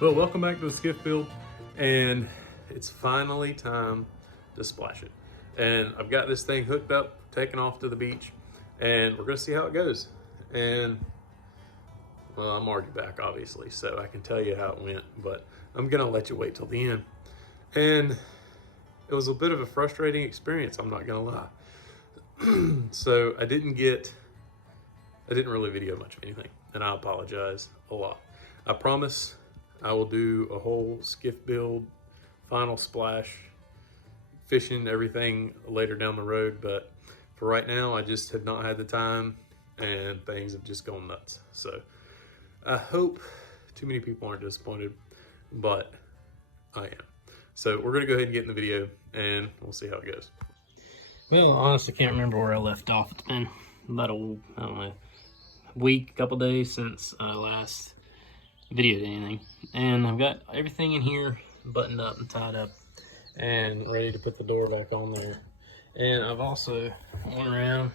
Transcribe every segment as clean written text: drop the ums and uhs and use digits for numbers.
So welcome back to the skiff build, and it's finally time to splash it. And I've got this thing hooked up, taken off to the beach, and we're gonna see how it goes. And well, I'm already back obviously, so I can tell you how it went, but I'm gonna let you wait till the end. And it was a bit of a frustrating experience, I'm not gonna lie. So I didn't really video much of anything, and I apologize a lot. I promise I will do a whole skiff build, final splash, fishing, everything later down the road. But for right now, I just have not had the time and things have just gone nuts. So I hope too many people aren't disappointed, but I am. So we're gonna go ahead and get in the video and we'll see how it goes. Well, honestly, can't remember where I left off. It's been about a week, couple days since I last videoed anything, and I've got everything in here buttoned up and tied up and ready to put the door back on there. And I've also went around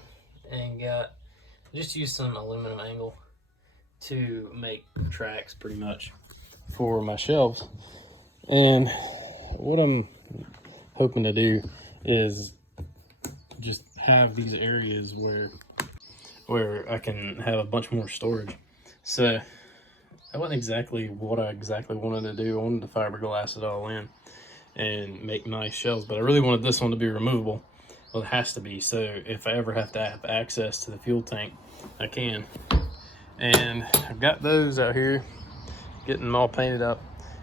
and just used some aluminum angle to make tracks pretty much for my shelves. And what I'm hoping to do is just have these areas where I can have a bunch more storage. So that wasn't exactly what I wanted to do. I wanted to fiberglass it all in and make nice shelves, but I really wanted this one to be removable. Well, it has to be, so if I ever have to have access to the fuel tank, I can. And I've got those out here, getting them all painted up.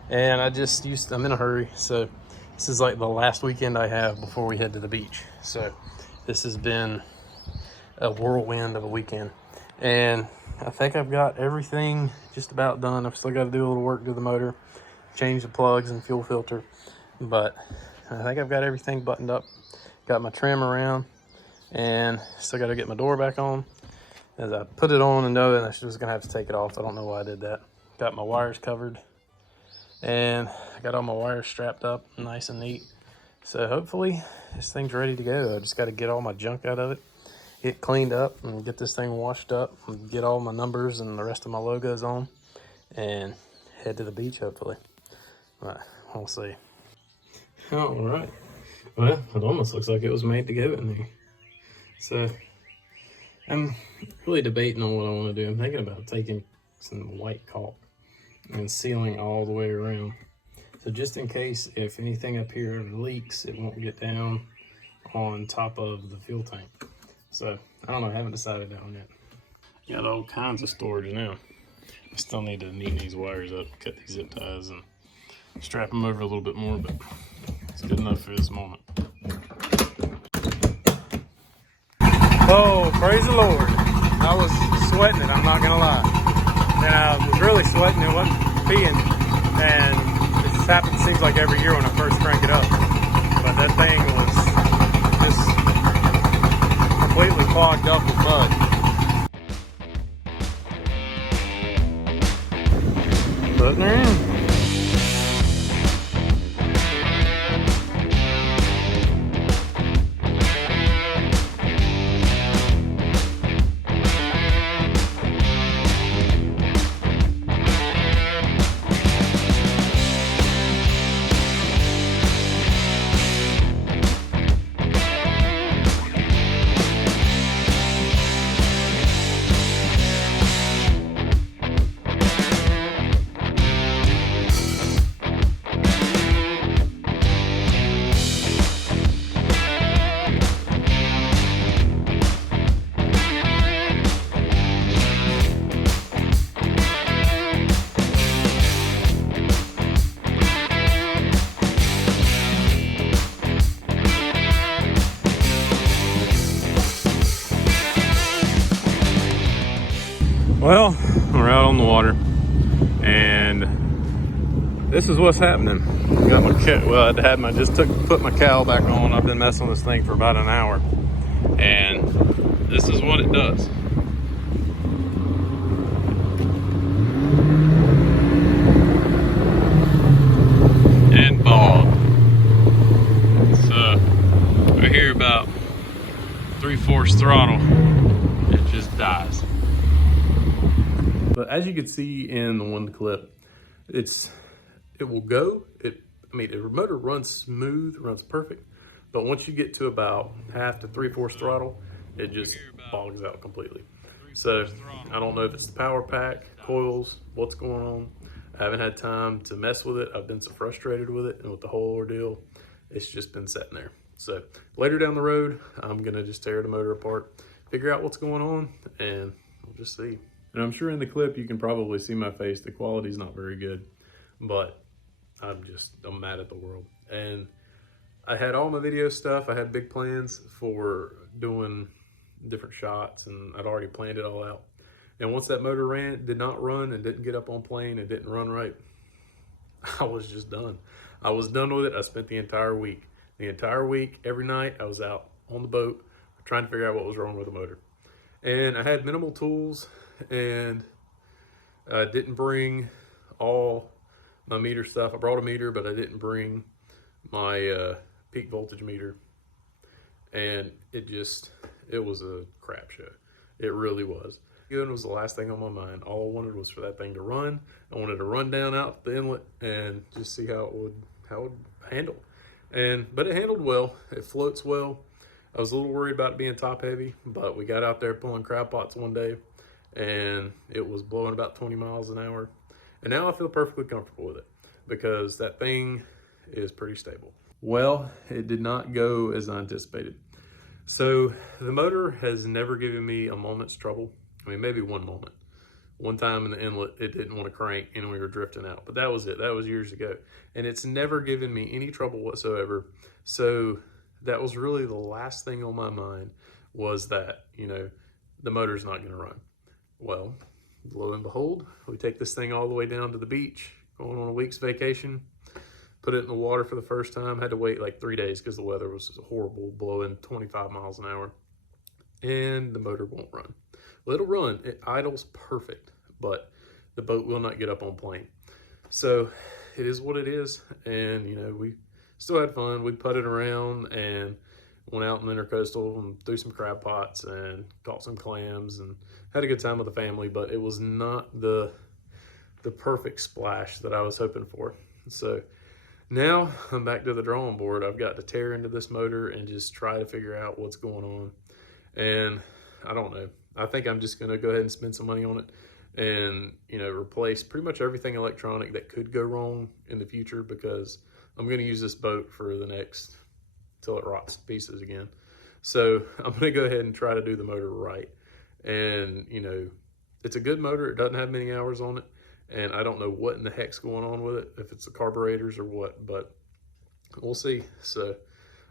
And I'm in a hurry, so this is like the last weekend I have before we head to the beach. So this has been a whirlwind of a weekend. And I think I've got everything just about done. I've still got to do a little work to the motor, change the plugs and fuel filter, but I think I've got everything buttoned up. Got my trim around, and still got to get my door back on. As I put it on and knowing I was gonna have to take it off, I don't know why I did that. Got my wires covered, and I got all my wires strapped up nice and neat. So hopefully this thing's ready to go. I just got to get all my junk out of it, get cleaned up, and get this thing washed up, and get all my numbers and the rest of my logos on, and head to the beach hopefully. But we'll see. All right. Well, it almost looks like it was made to go in there. So I'm really debating on what I want to do. I'm thinking about taking some white caulk and sealing all the way around. So just in case if anything up here leaks, it won't get down on top of the fuel tank. So I don't know, I haven't decided on yet. Got all kinds of storage now. I still need to neaten these wires up, cut these zip ties, and strap them over a little bit more, but it's good enough for this moment. Oh, praise the Lord. I was sweating it, I'm not gonna lie. And I was really sweating, it wasn't peeing. And it just happens, seems like every year when I first crank it up. But that thing was just completely clogged up with mud. Putting her in. Well, we're out on the water, and this is what's happening. Got my put my cowl back on. I've been messing with this thing for about an hour, and this is what it does. And ball. So we're here about 3/4 throttle. It just dies. But as you can see in the one clip, it's it will go. I mean, the motor runs smooth, runs perfect, but once you get to about half to 3/4 throttle, it just bogs out completely. So I don't know if it's the power pack, coils, what's going on. I haven't had time to mess with it. I've been so frustrated with it and with the whole ordeal. It's just been sitting there. So later down the road, I'm gonna just tear the motor apart, figure out what's going on, and we'll just see. And I'm sure in the clip you can probably see my face. The quality's not very good, but I'm mad at the world. And I had all my video stuff. I had big plans for doing different shots, and I'd already planned it all out. And once that motor did not run and didn't get up on plane and didn't run right, I was just done. I was done with it. I spent the entire week. Every night, I was out on the boat trying to figure out what was wrong with the motor. And I had minimal tools, and I didn't bring all my meter stuff. I brought a meter, but I didn't bring my peak voltage meter. And it was a crap show. It really was. It was the last thing on my mind. All I wanted was for that thing to run. I wanted to run down out the inlet and just see how it would handle. But it handled well. It floats well. I was a little worried about it being top heavy, but we got out there pulling crab pots one day and it was blowing about 20 miles an hour. And now I feel perfectly comfortable with it because that thing is pretty stable. Well, it did not go as I anticipated. So the motor has never given me a moment's trouble. I mean, maybe one moment. One time in the inlet, it didn't want to crank and we were drifting out, but that was it. That was years ago. And it's never given me any trouble whatsoever. So that was really the last thing on my mind, was that, the motor's not going to run. Well, lo and behold, we take this thing all the way down to the beach, going on a week's vacation, put it in the water for the first time. Had to wait like 3 days because the weather was horrible, blowing 25 miles an hour. And the motor won't run. Well, it'll run. It idles perfect, but the boat will not get up on plane. So it is what it is. And, we still had fun. We putted around and went out in the intercoastal and threw some crab pots and caught some clams and had a good time with the family, but it was not the perfect splash that I was hoping for. So now I'm back to the drawing board. I've got to tear into this motor and just try to figure out what's going on. And I don't know. I think I'm just going to go ahead and spend some money on it and, replace pretty much everything electronic that could go wrong in the future, because I'm going to use this boat for the next, till it rots to pieces again. So I'm going to go ahead and try to do the motor right. And, it's a good motor. It doesn't have many hours on it. And I don't know what in the heck's going on with it, if it's the carburetors or what, but we'll see. So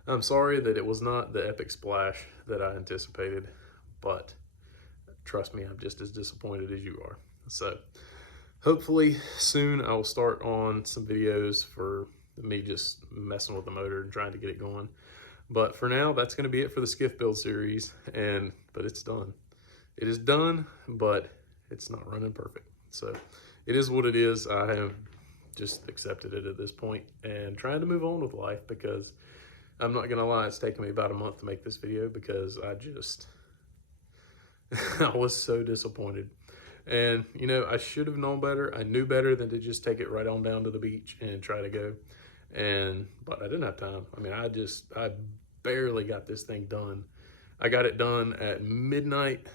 I'm sorry that it was not the epic splash that I anticipated, but trust me, I'm just as disappointed as you are. So hopefully soon I will start on some videos for me just messing with the motor and trying to get it going. But for now, that's going to be it for the Skiff build series. But it's done. It is done, but it's not running perfect. So it is what it is. I have just accepted it at this point and trying to move on with life, because I'm not going to lie, it's taken me about a month to make this video because I was so disappointed. And, I should have known better. I knew better than to just take it right on down to the beach and try to go. But I didn't have time. I mean, I barely got this thing done. I got it done at midnight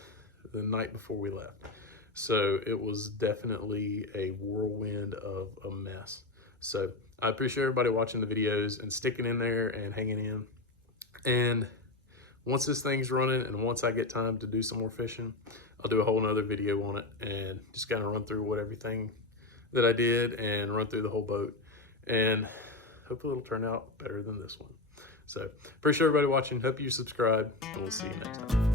the night before we left. So it was definitely a whirlwind of a mess. So I appreciate everybody watching the videos and sticking in there and hanging in. And once this thing's running and once I get time to do some more fishing, I'll do a whole nother video on it and just kind of run through everything that I did and run through the whole boat. And hopefully it'll turn out better than this one. So appreciate everybody watching. Hope you subscribe, and we'll see you next time.